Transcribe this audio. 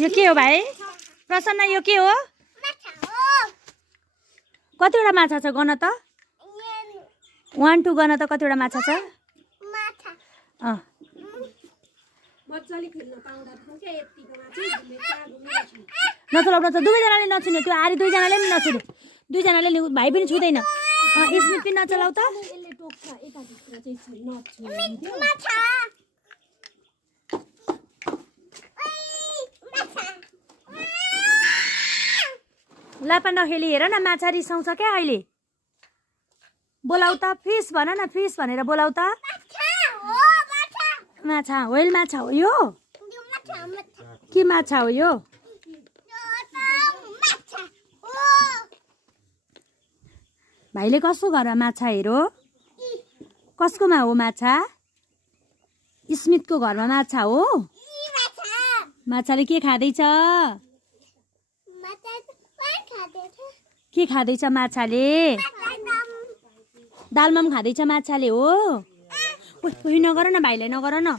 यो के हो भाइ? प्रसन्न यो के हो? कतिवटा माछा छ गन त? 1 2 गन त कतिवटा माछा छ? नचलाउ दुवैजनाले नछुने त्यो आरी दुईजनाले पनि नछुने दुईजनाले भाइ पनि छुँदैन स्मित पनि नचलाउ त लापा नखेली हेर न माछा रिसाउँछ क्या अहिले बोलाउ त फिस भन न फिस भनेर बोलाउ त माछा व्हेल माछा हो यो के माछा हो यो भाइले कसको घरमा माछा हेरो कसकोमा हो माछा स्मितको घरमा माछा हो माछाले के खाँदैछ के खाँदैछ माछाले दालमम खाँदैछ माछाले हो ओइ नगर न भाइलाई नगर न